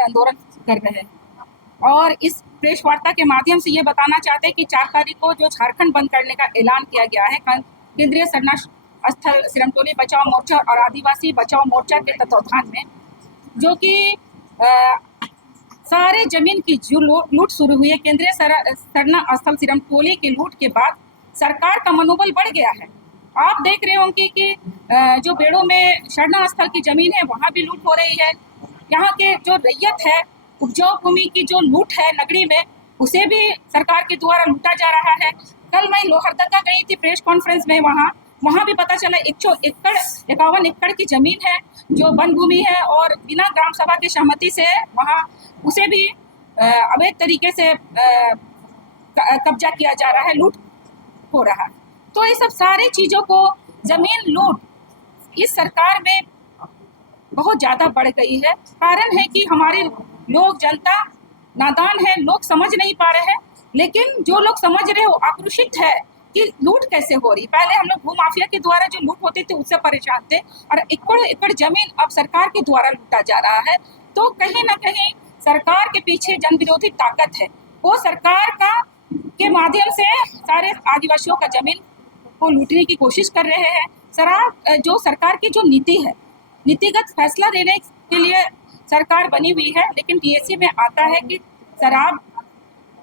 आंदोलन कर रहे हैं और इस प्रेस वार्ता के माध्यम से ये बताना चाहते हैं कि 4 तारीख को जो झारखंड बंद करने का ऐलान किया गया है केंद्रीय सरना स्थल सिरमटोली बचाओ मोर्चा और आदिवासी बचाओ मोर्चा के तत्वावधान में, जो कि सारे जमीन की जो लूट शुरू हुई है केंद्रीय सरना स्थल सिरमटोली की लूट के बाद सरकार का मनोबल बढ़ गया है। आप देख रहे होंगे कि जो बेड़ों में शरणा स्थल की जमीन है वहाँ भी लूट हो रही है। यहाँ के जो रैयत है, उपजाऊ भूमि की जो लूट है नगरी में, उसे भी सरकार के द्वारा लूटा जा रहा है। कल मैं लोहरदगा गई थी प्रेस कॉन्फ्रेंस में, वहाँ भी पता चला 51 एकड़ की जमीन है जो वन भूमि है और बिना ग्राम सभा की सहमति से वहाँ उसे भी अवैध तरीके से कब्जा किया जा रहा है, लूट हो रहा है। तो ये सब सारी चीज़ों को जमीन लूट इस सरकार में बहुत ज़्यादा बढ़ गई है। कारण है कि हमारे लोग, जनता नादान है, लोग समझ नहीं पा रहे हैं। लेकिन जो लोग समझ रहे हो आक्रोशित है कि लूट कैसे हो रही। पहले हम लोग भूमाफिया के द्वारा जो लूट होती थी उससे परेशान थे और एकड़ एकड़ जमीन अब सरकार के द्वारा लूटा जा रहा है। तो कहीं ना कहीं सरकार के पीछे जन विरोधी ताकत है, वो सरकार के माध्यम से सारे आदिवासियों का जमीन को लूटने की कोशिश कर रहे हैं। जो सरकार की जो नीति है, नीतिगत फैसला लेने के लिए सरकार बनी हुई है, लेकिन टीएसी में आता है कि शराब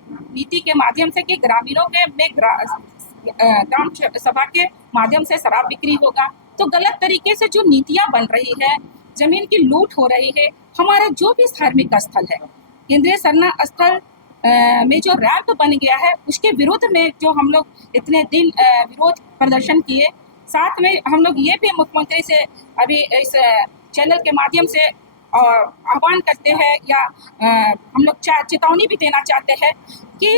नीति के माध्यम से कि ग्रामीणों के में ग्राम सभा के माध्यम से शराब बिक्री होगा। तो गलत तरीके से जो नीतियां बन रही है, जमीन की लूट हो रही है। हमारा जो भी धार्मिक स्थल है, केंद्रीय सरना स्थल में जो रैंप बन गया है, उसके विरुद्ध में जो हम लोग इतने दिन विरोध प्रदर्शन किए, साथ में हम लोग ये भी मुख्यमंत्री से अभी इस चैनल के माध्यम से आह्वान करते हैं या हम लोग चेतावनी भी देना चाहते हैं कि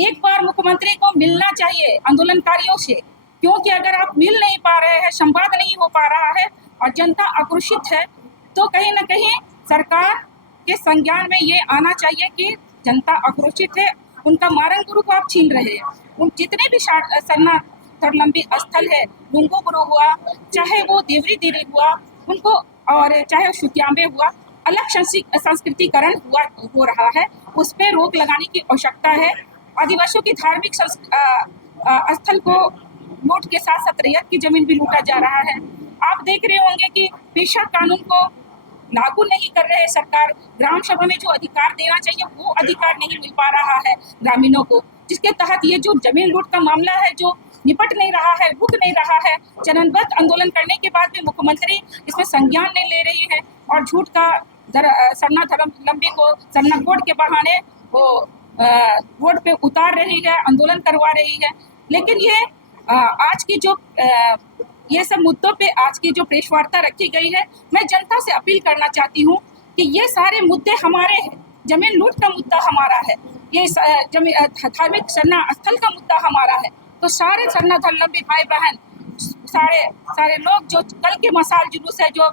एक बार मुख्यमंत्री को मिलना चाहिए आंदोलनकारियों से, क्योंकि अगर आप मिल नहीं पा रहे हैं, संवाद नहीं हो पा रहा है और जनता आक्रोशित है, तो कहीं ना कहीं सरकार के संज्ञान में ये आना चाहिए कि जनता आक्रोशित है, उनका मारंग गुरु को आप छीन रहे हैं। उन जितने भी सरना धर्मलंबी स्थल है, लुंगो गुरु हुआ, चाहे वो देवरी देवी हुआ, उनको और चाहे शुत्यांबे हुआ, अलग संस्कृतिकरण हो रहा है, उस पर रोक लगाने की आवश्यकता है। आदिवासियों की धार्मिक स्थल को लूट के साथ साथ रैयत की जमीन भी लूटा जा रहा है। आप देख रहे होंगे कि पेशा कानून को लागू नहीं कर रहे सरकार। ग्राम सभा में जो अधिकार देना चाहिए वो अधिकार नहीं मिल पा रहा है ग्रामीणों को, जिसके तहत ये जो जमीन लूट का मामला है जो निपट नहीं रहा है, रुक नहीं रहा है। चरणबद्ध आंदोलन करने के बाद भी मुख्यमंत्री इसमें संज्ञान नहीं ले रही है और झूठ का सरना धर्मलंबी को सरना कोड के बहाने वो रोड पे उतार रही है, आंदोलन करवा रही है। लेकिन ये आज की जो ये सब मुद्दों पे आज की जो प्रेस वार्ता रखी गई है, मैं जनता से अपील करना चाहती हूँ कि ये सारे मुद्दे हमारे हैं। जमीन लूट का मुद्दा हमारा है, ये धार्मिक सरना स्थल का मुद्दा हमारा है। तो सारे सरना धर्मलंबी भाई बहन, सारे लोग जो कल के मसाल जुलूस है, जो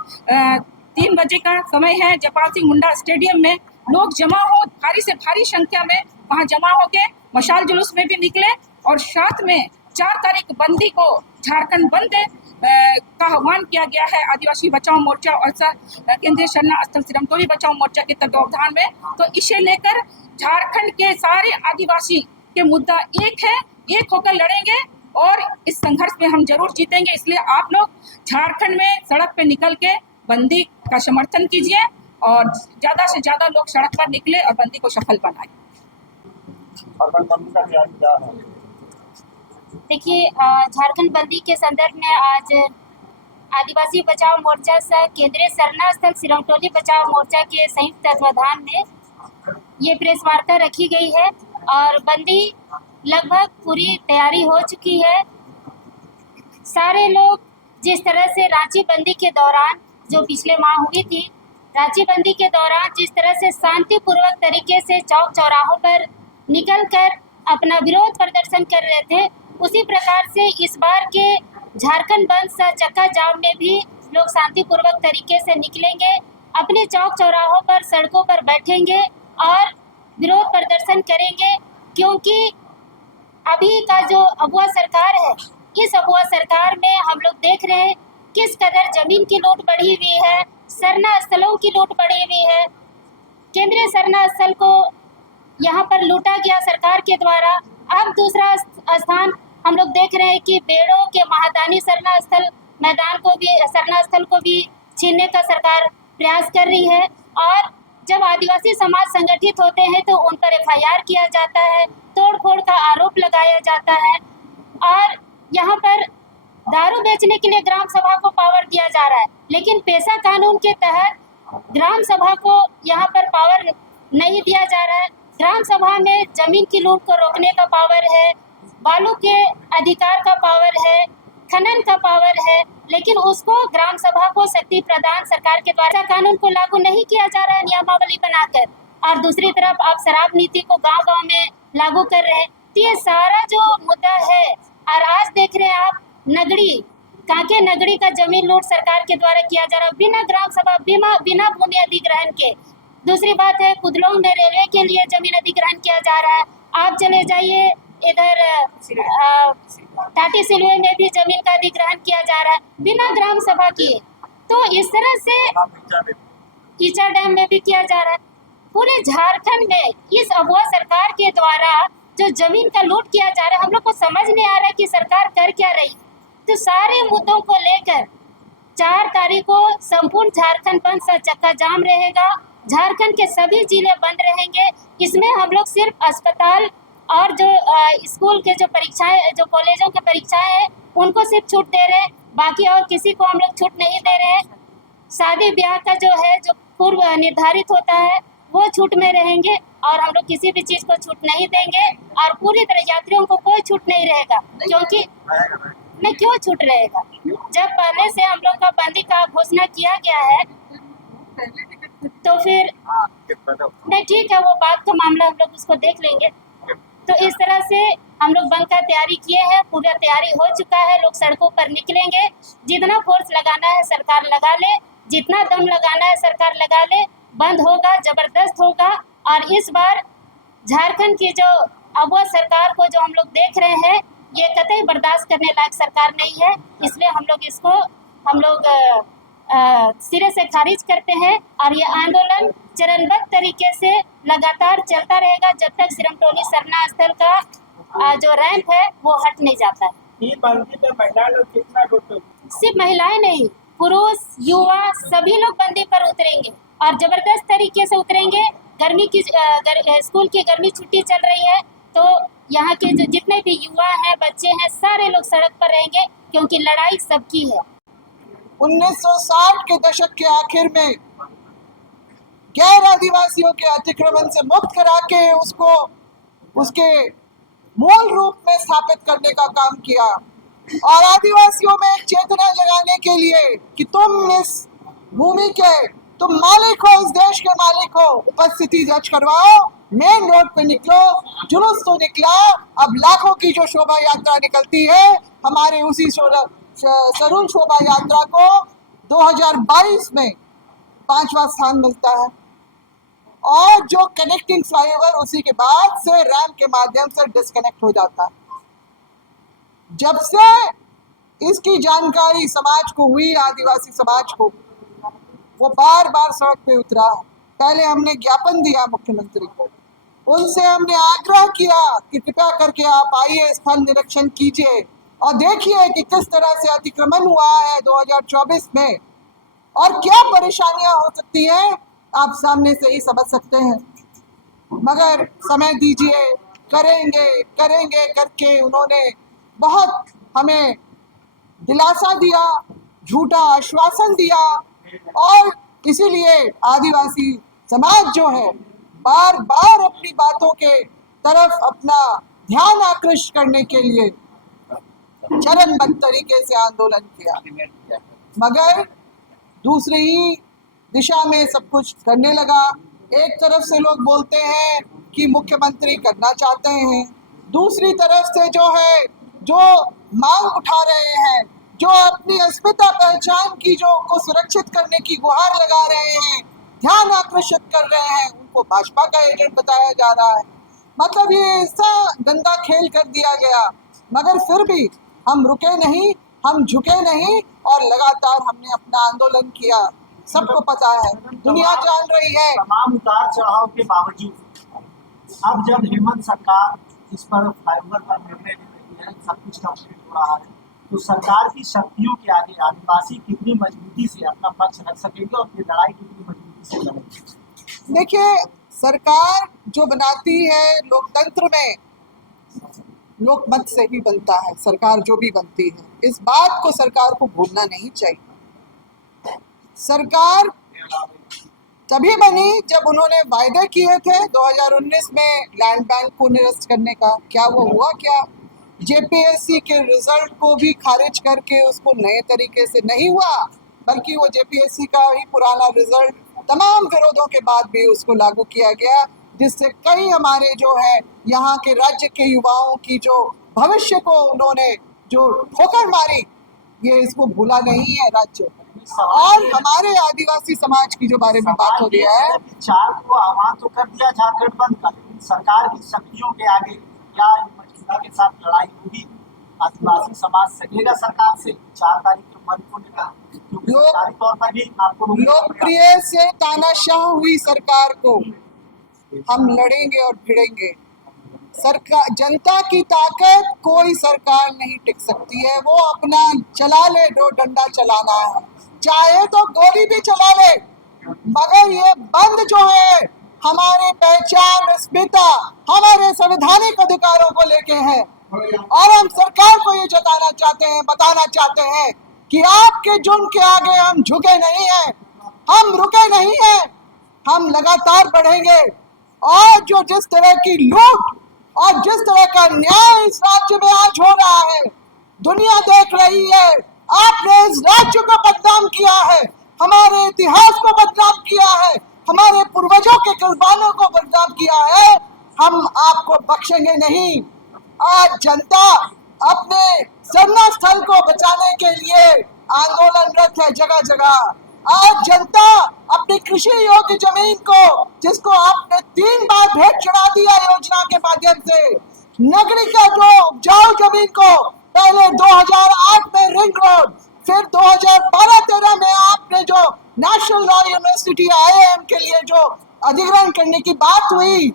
3 बजे का समय है, जयपाल सिंह मुंडा स्टेडियम में लोग जमा हो, भारी से भारी संख्या में वहाँ जमा होके मशाल जुलूस में भी निकले और साथ में 4 तारीख बंदी को झारखंड बंद का आह्वान किया गया है आदिवासी बचाओ मोर्चा और केंद्रीय सरना स्थल सिरमटोली बचाओ मोर्चा के तत्वावधान में। तो इसे लेकर झारखंड के सारे आदिवासी के मुद्दा एक है, एक होकर लड़ेंगे और इस संघर्ष में हम जरूर जीतेंगे। इसलिए आप लोग झारखंड में सड़क पे निकल के बंदी का समर्थन कीजिए और ज्यादा से ज्यादा लोग सड़क पर निकले और बंदी को सफल बनाए। देखिए, झारखंड बंदी के संदर्भ में आज आदिवासी बचाओ मोर्चा से केंद्रीय सरना स्थल सिरमटोली बचाओ मोर्चा के संयुक्त तत्वाधान में ये प्रेस वार्ता रखी गई है और बंदी लगभग पूरी तैयारी हो चुकी है। सारे लोग जिस तरह से रांची बंदी के दौरान, जो पिछले माह हुई थी, रांची बंदी के दौरान जिस तरह से शांतिपूर्वक तरीके से चौक चौराहों पर निकलकर अपना विरोध प्रदर्शन कर रहे थे, उसी प्रकार से इस बार के झारखंड बंद सा चक्का जाम में भी लोग शांतिपूर्वक तरीके से निकलेंगे, अपने चौक चौराहों पर, सड़कों पर बैठेंगे और विरोध प्रदर्शन करेंगे। क्योंकि अभी का जो अगुआ सरकार है, इस अगुआ सरकार में हम लोग देख रहे हैं किस कदर जमीन की लूट बढ़ी हुई है, सरना स्थलों की लूट बढ़ी हुई है। केंद्रीय सरना स्थल को यहाँ पर लूटा गया सरकार के द्वारा। अब दूसरा स्थान हम लोग देख रहे हैं कि बेड़ों के महादानी सरना स्थल मैदान को भी, सरना स्थल को भी छीनने का सरकार प्रयास कर रही है। और जब आदिवासी समाज संगठित होते हैं तो उन पर FIR किया जाता है, तोड़फोड़ का आरोप लगाया जाता है। और यहाँ पर दारू बेचने के लिए ग्राम सभा को पावर दिया जा रहा है, लेकिन पेशा कानून के तहत ग्राम सभा को यहाँ पर पावर नहीं दिया जा रहा है। ग्राम सभा में जमीन की लूट को रोकने का पावर है, बालू के अधिकार का पावर है, खनन का पावर है, लेकिन उसको ग्राम सभा को शक्ति प्रदान सरकार के द्वारा कानून को लागू नहीं किया जा रहा है नियमावली बनाकर। और दूसरी तरफ आप शराब नीति को गांव-गांव में लागू कर रहे हैं। तो ये सारा जो मुद्दा है, और आज देख रहे हैं आप नगड़ी, कांके नगड़ी का जमीन लूट सरकार के द्वारा किया जा रहा है बिना ग्राम सभा, बिना भूमि अधिग्रहण के। दूसरी बात है, कुदलोंग में रेलवे के लिए जमीन अधिग्रहण किया जा रहा है। आप चले जाइए इधर टाटी सिलवे में भी जमीन का अधिग्रहण किया जा रहा है बिना ग्राम सभा किए। तो इस तरह से ईचा डैम में भी किया जा रहा है। पूरे झारखंड में इस अगुआ सरकार के द्वारा जो जमीन का लूट किया जा रहा है, हम लोग को समझ नहीं आ रहा है कि सरकार कर क्या रही। तो सारे मुद्दों को लेकर 4 तारीख को संपूर्ण झारखंड बंद सा चक्का जाम रहेगा। झारखंड के सभी जिले बंद रहेंगे। इसमें हम लोग सिर्फ अस्पताल और जो स्कूल के जो परीक्षाएं, जो कॉलेजों की परीक्षाएं हैं, उनको सिर्फ छूट दे रहे हैं, बाकी और किसी को हम लोग छूट नहीं दे रहे हैं। शादी ब्याह का जो है, जो पूर्व निर्धारित होता है, वो छूट में रहेंगे और हम लोग किसी भी चीज़ को छूट नहीं देंगे। और पूरी तरह यात्रियों को कोई छूट नहीं रहेगा, क्योंकि नहीं, क्यों छूट रहेगा जब पहले से हम लोग का बंदी का घोषणा किया गया है। तो फिर नहीं, ठीक है, वो बात का मामला हम लोग उसको देख लेंगे। तो इस तरह से हम लोग बंद का तैयारी किए हैं, पूरा तैयारी हो चुका है। लोग सड़कों पर निकलेंगे, जितना फोर्स लगाना है सरकार लगा ले, जितना दम लगाना है सरकार लगा ले। बंद होगा, जबरदस्त होगा। और इस बार झारखंड की जो अगुआ सरकार को जो हम लोग देख रहे हैं, ये कतई बर्दाश्त करने लायक सरकार नहीं है। इसलिए हम लोग इसको सिरे से खारिज करते हैं। और ये आंदोलन चरणबद्ध तरीके से लगातार चलता रहेगा जब तक सिरमटोली सरना स्थल का जो रैंप है वो हट नहीं जाता है। ये बंदी पे महिला लोग कितना टोटल? सिर्फ महिलाएं नहीं, पुरुष, युवा सभी लोग बंदी पर उतरेंगे और जबरदस्त तरीके से उतरेंगे। गर्मी की स्कूल की गर्मी छुट्टी चल रही है, तो यहाँ के जो जितने भी युवा हैं, बच्चे हैं, सारे लोग सड़क पर रहेंगे, क्योंकि लड़ाई सबकी है। 1960 के दशक के आखिर में गैर आदिवासियों के अतिक्रमण से मुक्त करा के उसको उसके मूल रूप में स्थापित करने का काम किया और आदिवासियों में चेतना जगाने के लिए कि तुम इस भूमि के, तुम मालिक हो, इस देश के मालिक हो, उपस्थिति दर्ज करवाओ, मेन रोड पे निकलो। जुलूस तो निकला, अब लाखों की जो शोभा यात्रा निकलती है, हमारे उसी सरुल शोभा यात्रा को 2022 में 5वां स्थान मिलता है। और जो कनेक्टिंग फ्लाईओवर उसी के बाद से रैंप के माध्यम से डिस्कनेक्ट हो जाता है। जब से इसकी जानकारी समाज को हुई, आदिवासी समाज को, वो बार बार सड़क पे उतरा। पहले हमने ज्ञापन दिया मुख्यमंत्री को, उनसे हमने आग्रह किया कि कृपया करके आप आइए, स्थल निरीक्षण कीजिए और देखिए कि किस तरह से अतिक्रमण हुआ है 2024 में और क्या परेशानियां हो सकती हैं, आप सामने से ही समझ सकते हैं। मगर समय दीजिए, करेंगे करेंगे करके उन्होंने बहुत हमें दिलासा दिया, झूठा आश्वासन दिया और इसीलिए आदिवासी समाज जो है बार बार अपनी बातों के तरफ अपना ध्यान आकृष्ट करने के लिए चरणबद्ध तरीके से आंदोलन किया, मगर दूसरी ही दिशा में सब कुछ करने लगा। एक तरफ से लोग बोलते हैं कि मुख्यमंत्री करना चाहते हैं, दूसरी तरफ से जो है, जो मांग उठा रहे हैं, जो अपनी अस्मिता पहचान की जो को सुरक्षित करने की गुहार लगा रहे हैं, ध्यान आकर्षित कर रहे हैं, उनको भाजपा का एजेंट बताया जा रहा है। मतलब ये ऐसा गंदा खेल कर दिया गया, मगर फिर भी हम रुके नहीं, हम झुके नहीं और लगातार हमने अपना आंदोलन किया। सबको पता है, दुनिया जान रही है। तमाम उतार चढ़ाव के बावजूद अब जब हेमंत सरकार इस पर फ्लाईओवर पर निर्णय ले रही है, सब कुछ कंप्लीट हो रहा है, तो सरकार की शक्तियों के आगे आदिवासी कितनी मजबूती से अपना पक्ष रख सकेंगे और ये लड़ाई कितनी मजबूती से लड़ेंगे? देखिए, सरकार जो बनाती है लोकतंत्र में लोकमत से ही बनता है। सरकार जो भी बनती है, इस बात को सरकार को भूलना नहीं चाहिए। सरकार तभी बनी जब उन्होंने वायदे किए थे 2019 में लैंड बैंक को निरस्त करने का। क्या वो हुआ? क्या जेपीएससी के रिजल्ट को भी खारिज करके उसको नए तरीके से नहीं हुआ, बल्कि वो जेपीएससी का ही पुराना रिजल्ट तमाम विरोधों के बाद भी उसको लागू किया गया, जिससे कई हमारे जो है यहाँ के राज्य के युवाओं की जो भविष्य को उन्होंने जो ठोकर मारी, ये इसको भूला नहीं है राज्य। और हमारे आदिवासी समाज की जो बारे में बात हो रही है, 4 को आह्वान तो कर दिया झारखंड बंद का, लेकिन सरकार की शक्तियों के आगे क्या मजबूती के साथ लड़ाई होगी? आदिवासी समाज सकेगा सरकार से 4 तारीख को बंद को लेकर? क्योंकि सरकारी तौर पर भी आपको लोकप्रिय से तानाशाह हुई सरकार को हम लड़ेंगे और भिड़ेंगे। सरकार, जनता की ताकत कोई सरकार नहीं टिक सकती है। वो अपना चला ले, दो डंडा चलाना है, चाहे तो गोली भी चला ले, मगर ये बंद जो है हमारे पहचान, अस्मिता, हमारे संवैधानिक अधिकारों को लेके है। और हम सरकार को ये जताना चाहते हैं, बताना चाहते हैं कि आपके जुर्म के आगे हम झुके नहीं हैं, हम रुके नहीं हैं, हम लगातार बढ़ेंगे। और जो जिस तरह की लूट और जिस तरह का न्याय इस राज्य में आज हो रहा है, दुनिया देख रही है। आपने इस राज्य को बदनाम किया है, हमारे इतिहास को बदनाम किया है, हमारे पूर्वजों के कुर्बानों को बदनाम किया है। हम आपको बख्शेंगे नहीं। आज जनता अपने सरना स्थल को बचाने के लिए आंदोलनरत है जगह जगह। आज जनता अपनी कृषि योग्य जमीन को, जिसको आपने 3 बार भेंट चढ़ा दिया योजना के माध्यम से, नगरी का जो उपजाऊ जमीन को पहले 2008 में रिंग रोड, फिर 2012-13 में आपने जो नेशनल लॉ यूनिवर्सिटी IIM के लिए जो अधिग्रहण करने की बात हुई,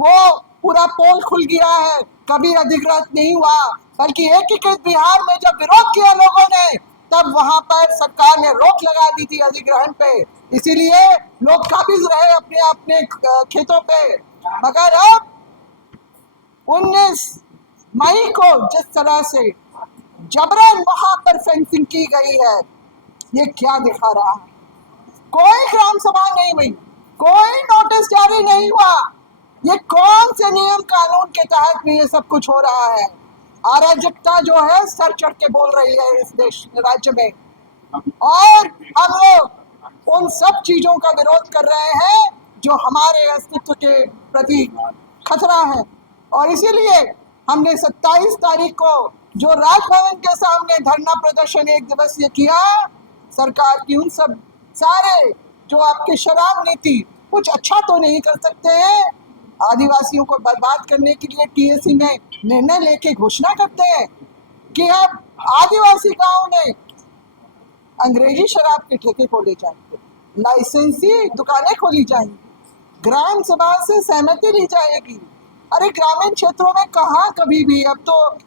वो पूरा पोल खुल गया है, कभी अधिग्रहण नहीं हुआ। बल्कि एकीकृत बिहार में जब विरोध किया लोगों ने, तब वहां पर सरकार ने रोक लगा दी थी अधिग्रहण पे, इसीलिए लोग काबिज रहे अपने अपने खेतों पे। मगर अब 19 मई को जिस तरह से जबरन वहां पर फेंसिंग की गई है, ये क्या दिखा रहा है? कोई ग्राम सभा नहीं हुई, कोई नोटिस जारी नहीं हुआ। ये कौन से नियम कानून के तहत में ये सब कुछ हो रहा है? अराजकता जो है सर चढ़ के बोल रही है इस देश राज्य में, और हम लोग उन सब चीजों का विरोध कर रहे हैं जो हमारे अस्तित्व के प्रति खतरा है। और इसीलिए हमने 27 तारीख को जो राजभवन के सामने धरना प्रदर्शन 1 दिवसीय किया, सरकार की उन सब सारे जो आपके शराब नीति, कुछ अच्छा तो नहीं कर सकते हैं, आदिवासियों को बर्बाद करने के लिए TSC में निर्णय लेके घोषणा करते हैं कि अब आदिवासी गांव में अंग्रेजी शराब के ठेके खोले जाएंगे, लाइसेंसी दुकानें खोली जाएंगी, ग्राम सभा से सहमति ली जाएगी। अरे ग्रामीण क्षेत्रों में कहाँ कभी भी, अब तो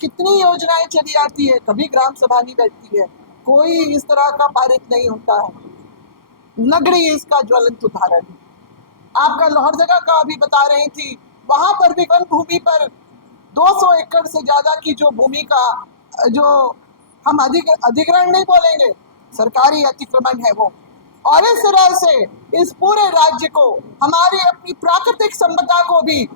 कितनी योजनाएं चली आती है, कभी ग्राम सभा नहीं बैठती है, कोई इस तरह का पारित नहीं होता है। नगरी इसका ज्वलंत उदाहरण है। आपका लोहरदगा का अभी बता रही थी, वहां पर भी वन भूमि पर 200 एकड़ से ज्यादा की जो भूमि का जो हम अधिग्रहण नहीं बोलेंगे, सरकारी अतिक्रमण है वो। और इस तरह से इस पूरे राज्य को, हमारी अपनी प्राकृतिक संपदा को भी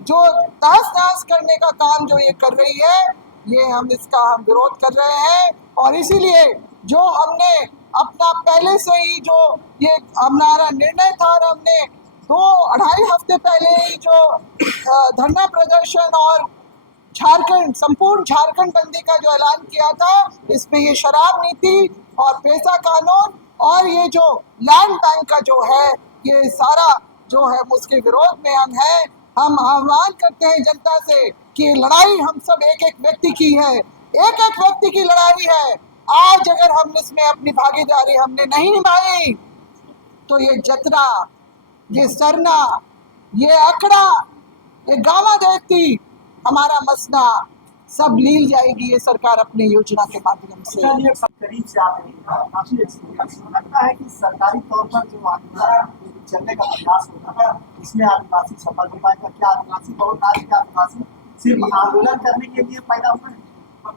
जो तहस-नहस करने का काम जो ये कर रही है, ये हम विरोध कर रहे हैं। और इसीलिए जो हमने अपना पहले से ही जो ये हमारा निर्णय था, और हमने 2-2.5 हफ्ते पहले ही जो धरना प्रदर्शन और संपूर्ण झारखंड बंदी का जो ऐलान किया था, इसमें ये शराब नीति और पैसा कानून और ये जो लैंड बैंक का जो है, ये सारा जो है उसके विरोध में हम हैं। हम आह्वान करते हैं जनता से कि लड़ाई हम सब एक एक व्यक्ति की है, एक एक व्यक्ति की लड़ाई है। आज अगर हम इसमें अपनी भागीदारी हमने नहीं निभाई तो ये जतरा, ये सरना, ये अखड़ा, ये गावा देती, हमारा मसना सब लील जाएगी ये सरकार अपनी योजना के माध्यम से। चलिए, सब करीब से आप काफी एक्सपीरियंस लगता है कि सरकारी तौर पर जो आंदोलन चलने का प्रयास होगा इसमें आदिवासी सफल हो पाएगा? क्या आदिवासी बहुत आज के आदिवासी सिर्फ आंदोलन करने के लिए पैदा हुए हैं?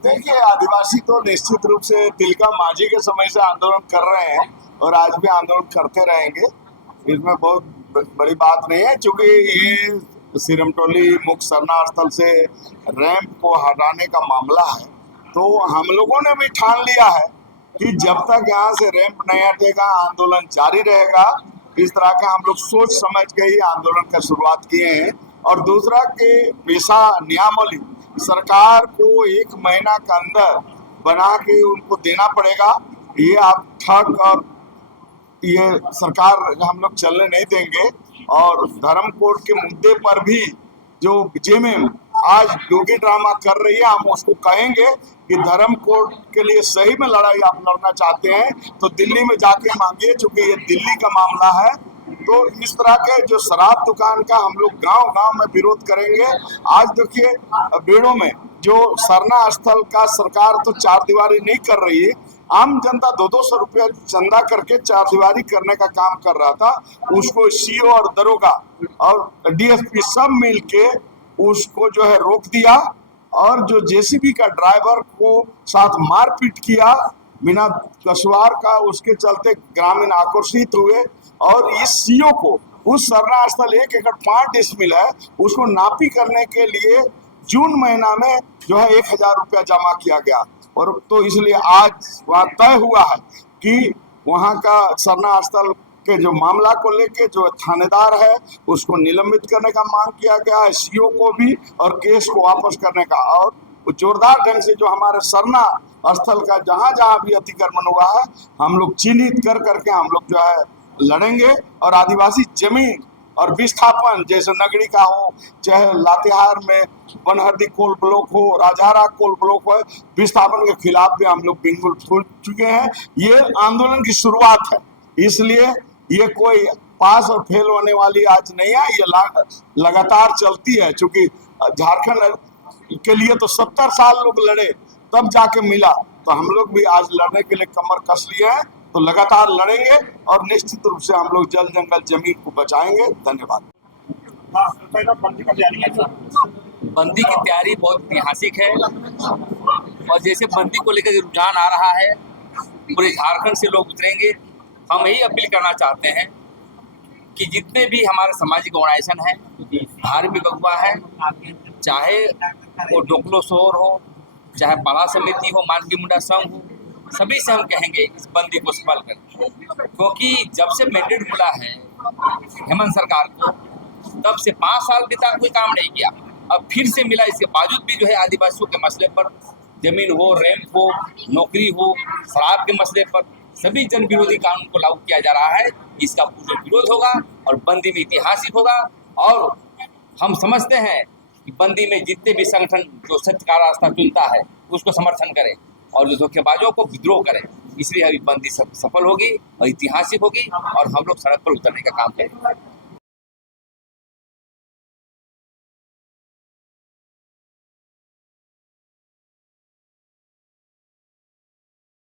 देखिए, आदिवासी तो निश्चित रूप से तिलका मांझी के समय से आंदोलन कर रहे हैं और आज भी आंदोलन करते रहेंगे। इसमें बहुत बड़ी बात नहीं है, क्योंकि ये सिरमटोली मुख्य सरना स्थल से रैंप को हटाने का मामला है। तो हम लोगों ने भी ठान लिया है कि जब तक यहाँ से रैंप नहीं हटेगा आंदोलन जारी रहेगा। इस तरह का हम लोग सोच समझ के ही आंदोलन का शुरुआत किए हैं। और दूसरा के पेशा नियमावली सरकार को 1 महीना के अंदर बना के उनको देना पड़ेगा। ये आप ठग और ये सरकार हम लोग चलने नहीं देंगे। और धर्म कोड के मुद्दे पर भी जो जेएमएम आज डोगी ड्रामा कर रही है, हम उसको कहेंगे कि धर्म कोड के लिए सही में लड़ाई आप लड़ना चाहते हैं तो दिल्ली में जाके मांगिए, क्योंकि ये दिल्ली का मामला है। तो इस तरह के जो शराब दुकान का हम लोग गांव-गांव में विरोध करेंगे। आज देखिए, बेड़ों में जो सरना स्थल का सरकार तो 4 दीवारी नहीं कर रही है, आम जनता 200 रुपया चंदा करके 4 दीवारी करने का काम कर रहा था। उसको सीओ और दरोगा और डीएसपी सब मिल के उसको जो है रोक दिया और जो जेसीबी का ड्राइवर को साथ मारपीट किया बिना कसूर का। उसके चलते ग्रामीण आक्रोशित हुए और इस सीओ को उस सरना स्थल 1 एकड़ 5 डिसमिल है उसको नापी करने के लिए जून महीना में जो है 1000 रुपया जमा किया गया। और तो इसलिए आज वहाँ तय हुआ है कि वहाँ का सरना स्थल के जो मामला को लेके जो थानेदार है उसको निलंबित करने का मांग किया गया है, सीओ को भी, और केस को वापस करने का। और जोरदार ढंग से जो हमारे सरना स्थल का जहाँ जहाँ भी अतिक्रमण हुआ है हम लोग चिन्हित कर करके हम लोग जो है लड़ेंगे। और आदिवासी जमीन और विस्थापन जैसे नगरी का हो, चाहे लातेहार में बनहरदी कोल ब्लॉक हो, राजहारा कोल ब्लॉक हो, विस्थापन के खिलाफ भी हम लोग बिल्कुल फूल चुके हैं। ये आंदोलन की शुरुआत है, इसलिए ये कोई पास और फेल होने वाली आज नहीं है, ये लगातार चलती है। चूंकि झारखंड के लिए तो 70 साल लोग लड़े तब जाके मिला, तो हम लोग भी आज लड़ने के लिए कमर कस लिए हैं। तो लगातार लड़ेंगे और निश्चित रूप से हम लोग जल जंगल जमीन को बचाएंगे। धन्यवाद। बंदी की तैयारी बहुत ऐतिहासिक है और जैसे बंदी को लेकर रुझान आ रहा है पूरे झारखंड से लोग उतरेंगे। हम यही अपील करना चाहते हैं कि जितने भी हमारे सामाजिक ऑर्गेनाइजेशन हैं, धार्मिक अगुवा है, चाहे वो डोकलो शोर हो, चाहे पाला समिति हो, मानकी मुंडा संघ हो, सभी से हम कहेंगे इस बंदी को सफल करें। क्योंकि जब से मैंडेट मिला है हेमंत सरकार को तब से 5 साल बीता कोई काम नहीं किया। अब फिर से मिला, इसके बावजूद भी जो है आदिवासियों के मसले पर, जमीन हो, रैंप हो, नौकरी हो, शराब के मसले पर सभी जन विरोधी कानून को लागू किया जा रहा है। इसका पूरा विरोध होगा और बंदी में ऐतिहासिक होगा। और हम समझते हैं कि बंदी में जितने भी संगठन जो सत्य का रास्ता चुनता है उसको समर्थन करें और जो धोखेबाजों को विद्रोह करें। इसलिए अभी बंदी सफल होगी और ऐतिहासिक होगी और हम लोग सड़क पर उतरने का काम करेंगे।